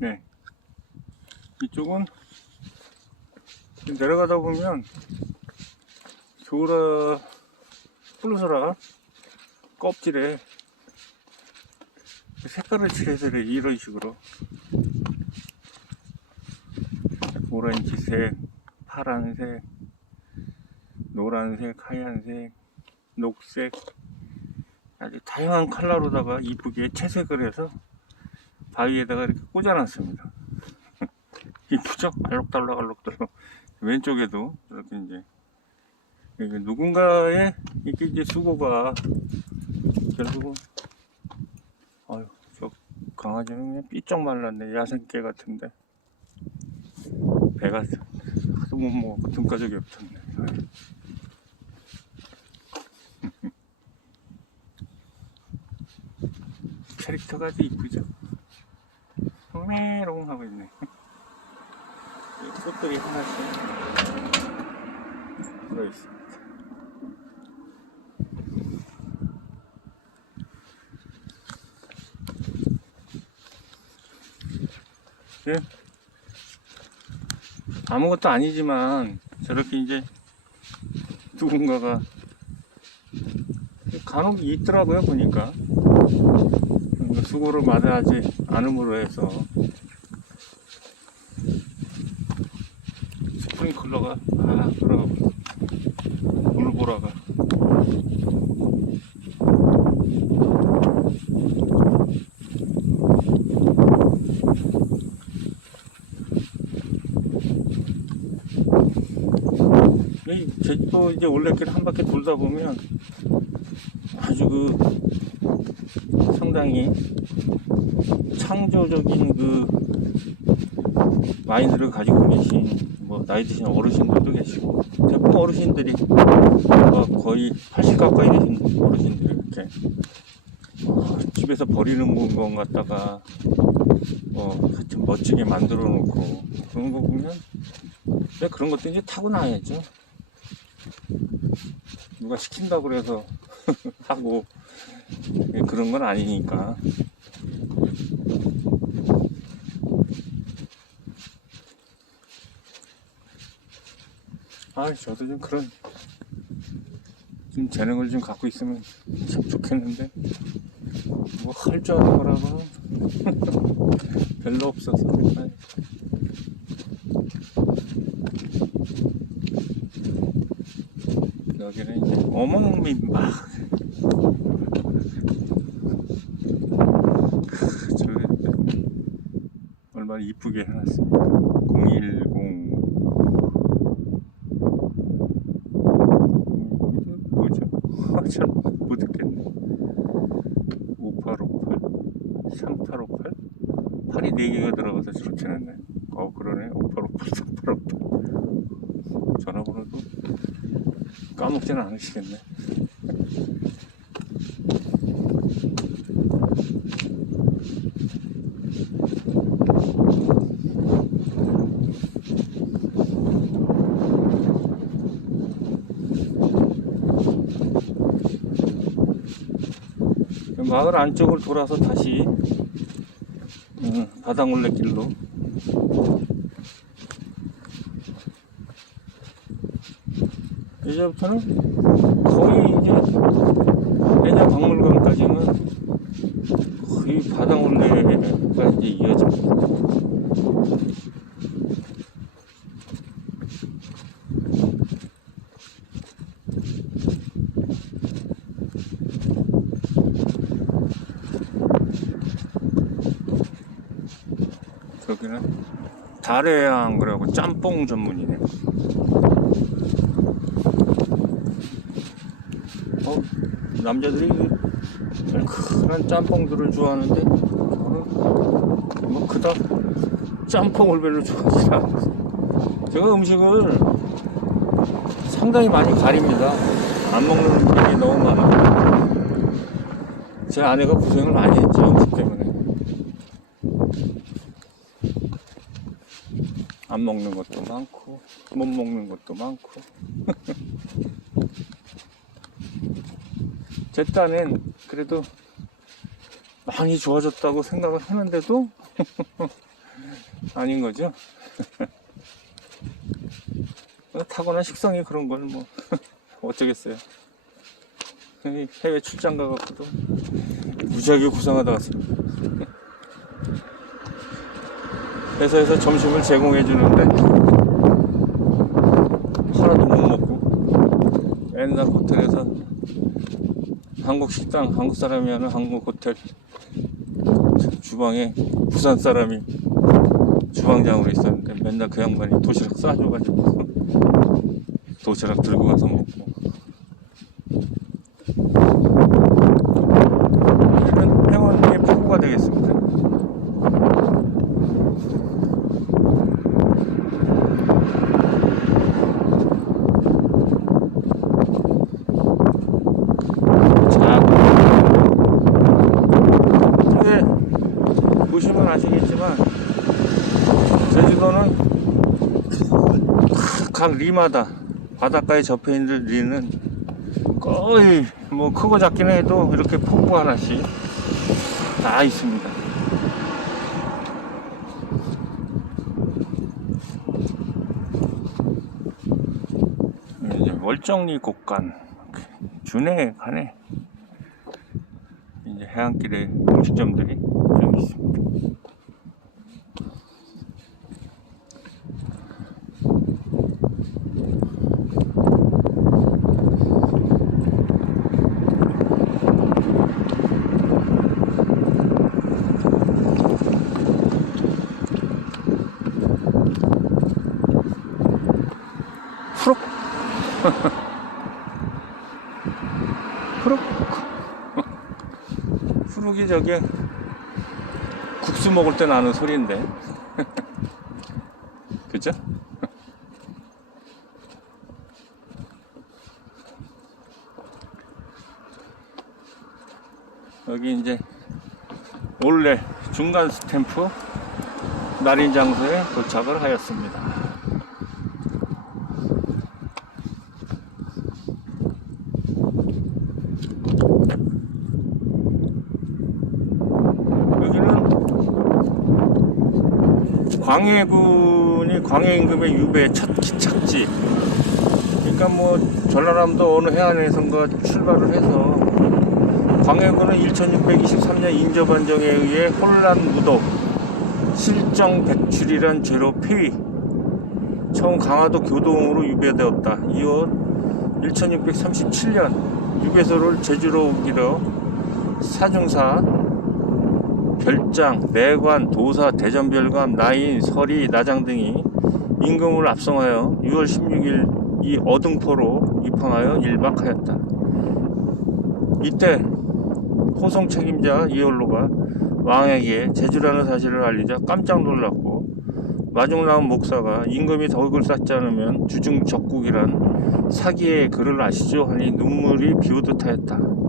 네. 이쪽은 내려가다 보면 소라 플루소라가 껍질에 색깔을 칠해서 이런 식으로 오렌지색, 파란색, 노란색, 하얀색, 녹색 아주 다양한 컬러로다가 이쁘게 채색을 해서 바위에다가 이렇게 꽂아놨습니다. 이쁘죠? 알록달록 알록달록 왼쪽에도 이렇게 이제 누군가의 이게 이제 수고가 결국은 아유 저 강아지는 그냥 삐쩍 말랐네 야생개 같은데 배가 하도 못 먹고 등가족이 없었네 아유. 캐릭터가 아주 이쁘죠 메롱 하고 있네. 이 꽃들이 하나씩 들어있습니다 예. 아무것도 아니지만 저렇게 이제 누군가가 간혹 있더라고요 보니까 수고를 마다하지 않음으로 해서. 스프링클러가? 아 돌아가고. 물 보라가. 이 제주도 이제 올레길 한 바퀴 돌다 보면 아주 그 상당히 창조적인 그 마인드를 가지고 계신 뭐 나이 드신 어르신들도 계시고 대부분 어르신들이 어, 거의 80 가까이 되신 어르신들이 이렇게 어, 집에서 버리는 물건 갖다가 어, 하여튼 멋지게 만들어 놓고 그런 거 보면 그런 것도 이제 타고나야죠. 누가 시킨다고 그래서 하고 그런 건 아니니까. 아 저도 좀 그런 좀 재능을 좀 갖고 있으면 참 좋겠는데. 뭐 할 줄 아는 거라고는 별로 없어서 아이. 여기는 이제 어묵민박 저기 얼마나 이쁘게 해놨습니다. 010 뭐죠? 아, 잘못 듣겠네. 5858 3858 팔이 4개가 들어가서 저렇게 해놨네. 어 그러네. 5858 3858 전화번호도 까먹지는 않으시겠네. 마을 안쪽을 돌아서 다시 음, 바닥 올레길로 이제부터는 거의 이제 해녀 박물관까지는 거의 바닥올레가 이제 이어집니다. 여기는 달해양 그래고 짬뽕 전문이네. 남자들이 얼큰한 짬뽕들을 좋아하는데 저는 뭐 그닥 짬뽕을 별로 좋아하지 않아서 제가 음식을 상당히 많이 가립니다. 안 먹는 음식이 너무 많아. 제 아내가 고생을 많이 했죠 음식 때문에. 안 먹는 것도 많고 못 먹는 것도 많고 제 딴엔 그래도 많이 좋아졌다고 생각을 하는데도 아닌 거죠? 뭐 타고난 식성이 그런 걸 뭐 어쩌겠어요. 이 해외 출장 가갖고도 무지하게 고생하다 왔습니다. 회사에서 점심을 제공해 주는데 하나도 못 먹고 옛날 호텔에서 한국 식당 한국 사람이 하는 한국 호텔 주방에 부산 사람이 주방장으로 있었는데 맨날 그 양반이 도시락 싸줘가지고 도시락 들고 가서 먹고 이런 행운의 포구가 되겠습니다. 자, 근데 보시면 아시겠지만 제주도는 각 리마다 바닷가에 접해 있는 리는 거의 뭐 크고 작기는 해도 이렇게 폭포 하나씩 다 있습니다. 월정리 곡간 준해 간에 이제 해안길에 음식점들이 좀 있습니다. 후룩 후룩 후룩이 저게 국수 먹을 때 나는 소리인데 그죠? 여기 이제 올해 중간 스탬프 날인 장소에 도착을 하였습니다. 여기는 광해군이 광해 임금의 유배 첫 기착지. 그러니까 뭐 전라남도 어느 해안에선가 출발을 해서 광해군은 1623년 인조반정에 의해 혼란 무독 실정 백출이란 죄로 폐위. 처음 강화도 교동으로 유배되었다. 이후 1637년 유배소를 제주로 옮기려 사중사 별장, 내관, 도사, 대전별관, 나인, 서리, 나장 등이 임금을 압송하여 6월 16일 이 어등포로 입항하여 일박하였다. 이때 호송 책임자 이홀로가 왕에게 제주라는 사실을 알리자 깜짝 놀랐고 마중 나온 목사가 임금이 덕을 쌓지 않으면 주중 적국이란 사기의 글을 아시죠? 하니 눈물이 비오듯 하였다.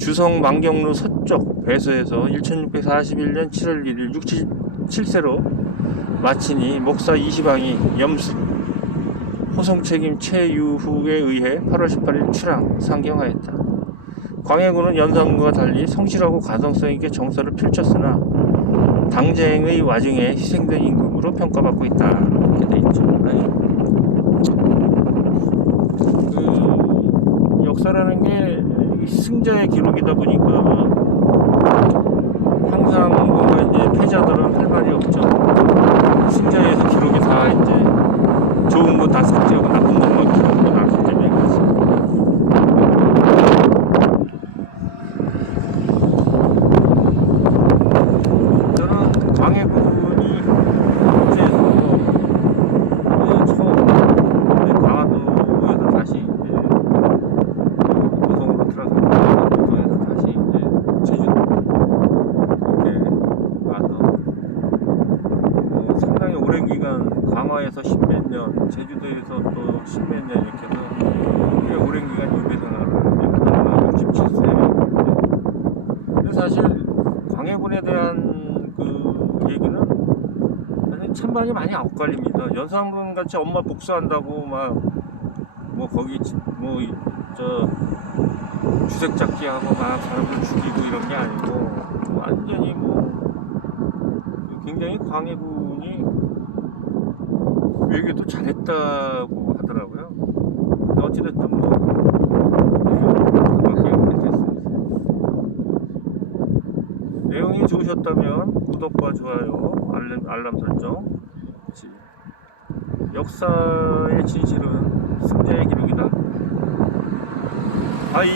주성 망경루 서쪽 배서에서 1641년 7월 1일 67세로 마치니 목사 이시방이 염습 호송 책임 최유후에 의해 8월 18일 출항 상경하였다. 광해군은 연산군과 달리 성실하고 가성성 있게 정서를 펼쳤으나 당쟁의 와중에 희생된 임금으로 평가받고 있다. 이렇게 돼 있죠. 아니, 그 역사라는 게 승자의 기록이다 보니까 항상 뭔가 이제 패자들은 할 말이 없죠. 승자에서 기록이 다 이제 좋은 거 다 삭제하고 나쁜 것만 기록하고 나기 때문에 그렇습니다. 저는 광해군이 국제에서 네, 처음 네, 광화도에서 다시 이제 도성으로 들어가서 도성에서 다시 이제 제주도 이렇게 와서 어, 상당히 오랜 광화에서 십몇 년, 제주도에서 또 십몇 년 이렇게 해서 꽤 오랜 기간 유배 생활을 했다가 67세. 근데 사실 광해군에 대한 그 얘기는 찬반이 많이 엇갈립니다. 연산군 같이 엄마 복수한다고 막 뭐 거기 뭐저 주색 잡기 하고 막 사람들 죽이고 이런 게 아니고 완전히 뭐 굉장히 광해군 이 외교도 잘했다고 하더라고요. 어찌됐든 뭐. 내용이 좋으셨다면 구독과 좋아요, 알람, 알람 설정. 지- 역사의 진실은 승자의 기록이다. 아이